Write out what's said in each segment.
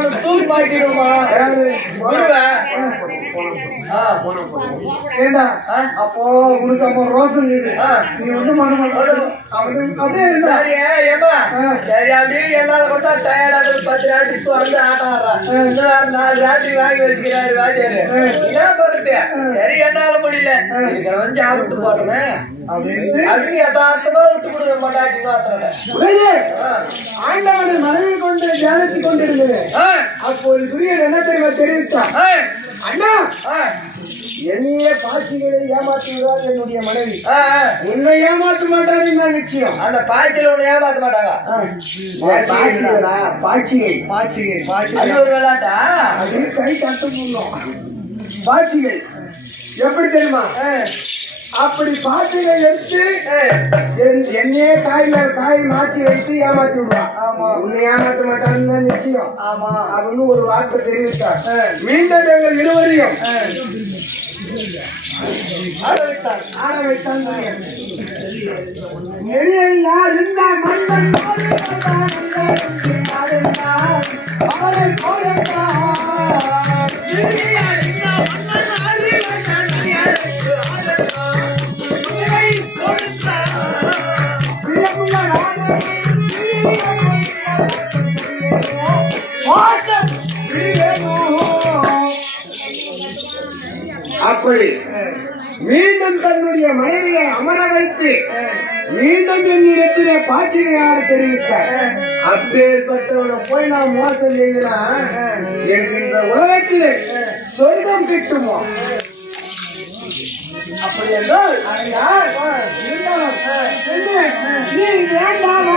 Lord ஆமா யாரு குருவா ஆ. ஏண்டா? ஆ? அப்போ உனக்கு அப்போ ரோசம். நீ ஒண்ணும் பண்ண மாட்டேன் அப்படியே ஏமா ஆ. சரி அப்படியே என்னால கொண்டா டயர்டா இருக்கு பத்து ராத்திரி வந்து ஆட்டம் ஆடுறான் நாலு ராத்திரி வாங்கி வச்சுக்கிறாரு வாஜாரு என்ன பண்றது சரி என்னால முடியல. இருக்கிறவன் சாப்பிட்டு போட்டோமே. அப்படின்னு யதார்த்தமா விட்டு கொடுக்க மாட்டாட்டி மாத்திரம் உடனே ஆண்டவனை மனதில் கொண்டு தியானித்துக் கொண்டிருந்தது அப்போது துரியன் என்ன தெரியுமா தெரிவித்தான் அண்ணா! என்னையே பாசிகளை ஏமாற்றுகிறார் என்னுடைய மனைவி. உன்னை ஏமாற்ற மாட்டாருங்க நிச்சயம்? அந்த பாய்ச்சல் ஒண்ணு ஏமாத்த மாட்டாங்க. பாச்சிகை அது பாச்சிகை ஒரு விளையாட்டா? அது கை தட்டு போடணும் பாச்சிகை எப்படி தெரியுமா? அப்படி பாச்சிகை எடுத்து என்- என்னையே காயில காய் மாத்தி வைத்து ஏமாத்தி விடுவான் ஆமா உன்னை ஏமாத்த மாட்டான்னு தான் நிச்சயம் ஆமா அப்படின்னு ஒரு வார்த்தை தெரிவித்தார் மீண்டும் எங்கள் இருவரையும் ஆட வைத்தான் மன்னன் அவரை போலத்தான் அப்படி மீண்டும் தன்னுடைய மனைவியை அமர வைத்து மீண்டும் என்னிடத்திலே பாச்சிகையாட தெரிவித்தார் அப்பேற்பட்டவனை போய் நான் மோசம் செய்கிறான் எனக்கு இந்த உலகத்திலே சொர்க்கம் கிட்டுமோ அப்படி என்றால் யார் இருந்தாலும் என்ன? நீ வேண்டாமா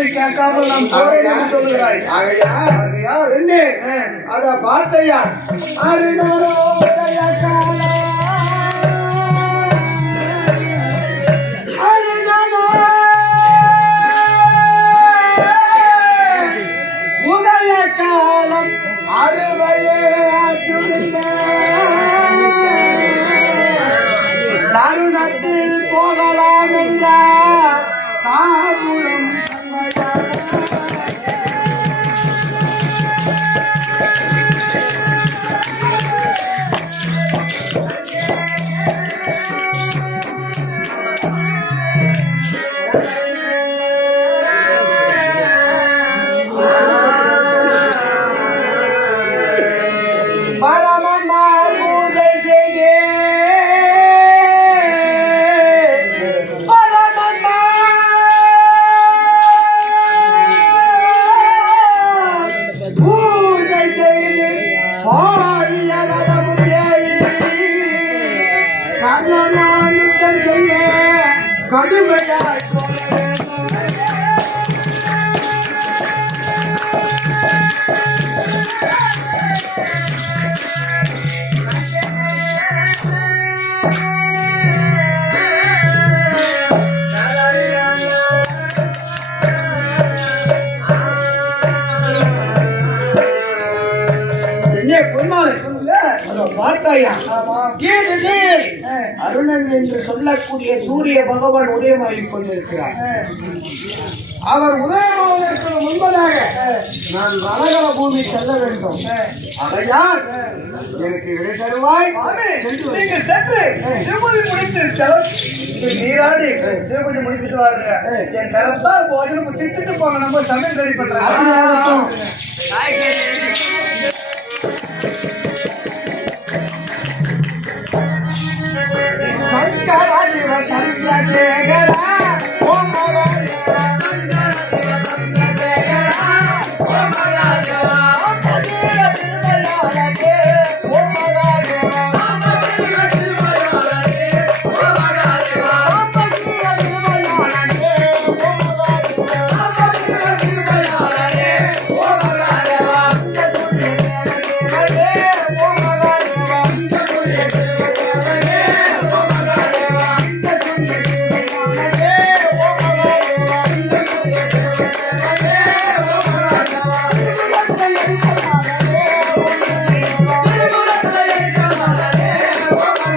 சாமி கேட்காமல் நாம் போறேன் சொல்லுகிறாய். ஆகையால் என்ன அத பார்த்தையா அருணாரோ தருணத்தில் போகலாம் என்றார். தாமும் Thank you. கண்ணனானுத்தம் செய்ய கடுமையாய் போக வேண்டும். பார்த்தாயா கீழ் திசையில் அருணன் என்று சொல்லக்கூடிய சூரிய பகவான் உதயமாகிக் கொண்டிருக்கிறார். அவர் உதயமாவதற்கு முன்பதாக நான் ரணகல பூமி செல்ல வேண்டும். அதையால் எனக்கு விடை தருவாய். சென்று வரு. நீங்க சென்று திருப்பதி முடித்து நீராடி திருப்பதி முடித்துட்டு வாருங்க. என் தரத்தால் போஜனம் திட்டுட்டு போங்க. நம்ம சமையல் ரெடி பண்றேன் அப்படி ஆகட்டும். சங்கர சிவ சந்திரசேகரா ஓம் மகாதேவா Amém.